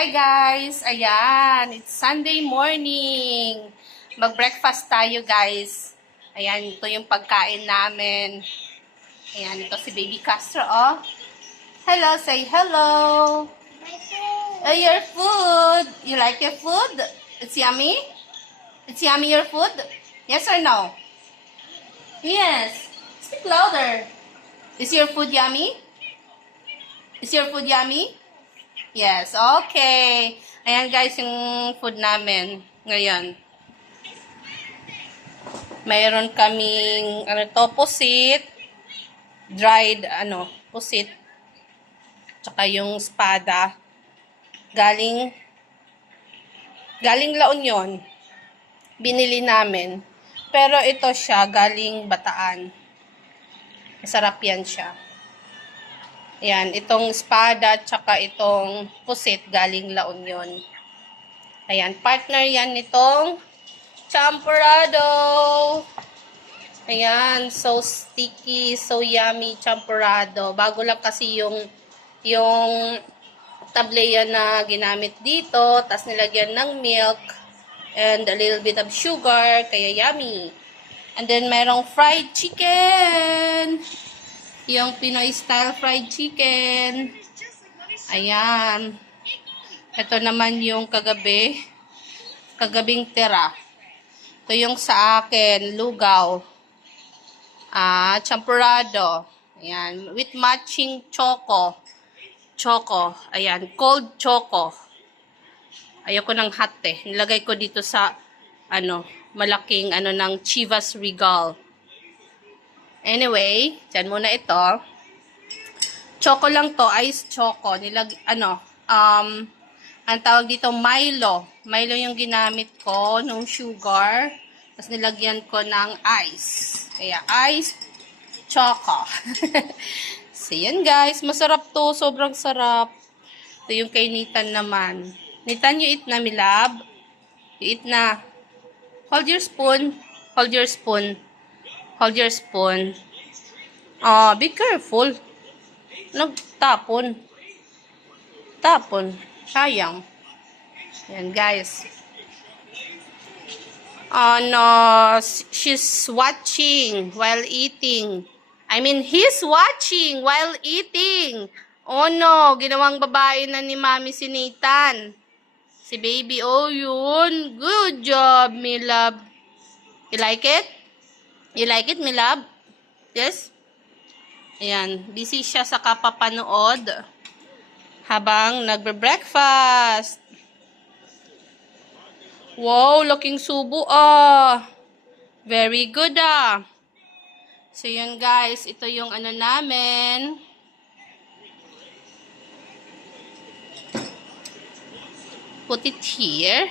Hi guys! Ayan, it's Sunday morning. Mag-breakfast tayo guys. Ayan, ito yung pagkain namin. Ayan, ito si Baby Castro, oh. Hello, say hello. My food. Oh, your food. You like your food? It's yummy? It's yummy your food? Yes or no? Yes. Speak louder. Is your food yummy? Is your food yummy? Yes, okay. Ayan guys, yung food namin ngayon. Mayroon kaming, pusit, dried, pusit, tsaka yung espada. Galing La Union. Binili namin. Pero ito siya, galing Bataan. Masarap yan siya. Ayan, itong espada tsaka itong pusit galing La Union. Ayan, partner yan nitong champurrado. Ayan, so sticky, so yummy champurrado. Bago lang kasi yung tableya na ginamit dito, tas nilagyan ng milk and a little bit of sugar, kaya yummy. And then mayroong fried chicken. Yung Pinoy style fried chicken. Ayan. Ito naman yung kagabing tira. Ito yung sa akin, lugaw. Champurrado. Ayan, with matching choco. Ayan, cold choco. Ayoko ng hot eh. Nilagay ko dito sa malaking ng Chivas Regal. Anyway, dyan muna ito. Choco lang to, ice choco. Ang tawag dito, Milo. Milo yung ginamit ko, nung sugar. Tapos nilagyan ko ng ice. Kaya ice choco. So, yan guys. Masarap to. Sobrang sarap. Ito yung kay Nitan naman. Nitan, you eat na, milab? You eat na. Hold your spoon. Hold your spoon. Hold your spoon. Be careful. Nagtapon. Tapon. Sayang. Yan, guys. No. She's watching while eating. I mean, he's watching while eating. Oh, no. Ginawang babae na ni Mami si Nathan. Si baby. Oh, yun. Good job, me love. You like it? You like it, my love? Yes? Ayan. Busy siya sa kapapanood habang nagbe-breakfast. Wow, laking subo Very good So, yun guys. Ito yung namin. Put it here.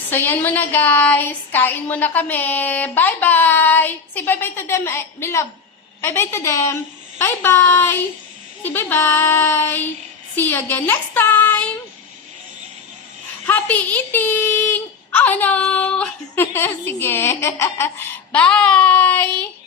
So, yan muna guys. Kain muna kami. Bye-bye. Say bye-bye to them, my love. Bye-bye to them. Bye-bye. Say bye-bye. See you again next time. Happy eating. Oh no. Sige. Bye.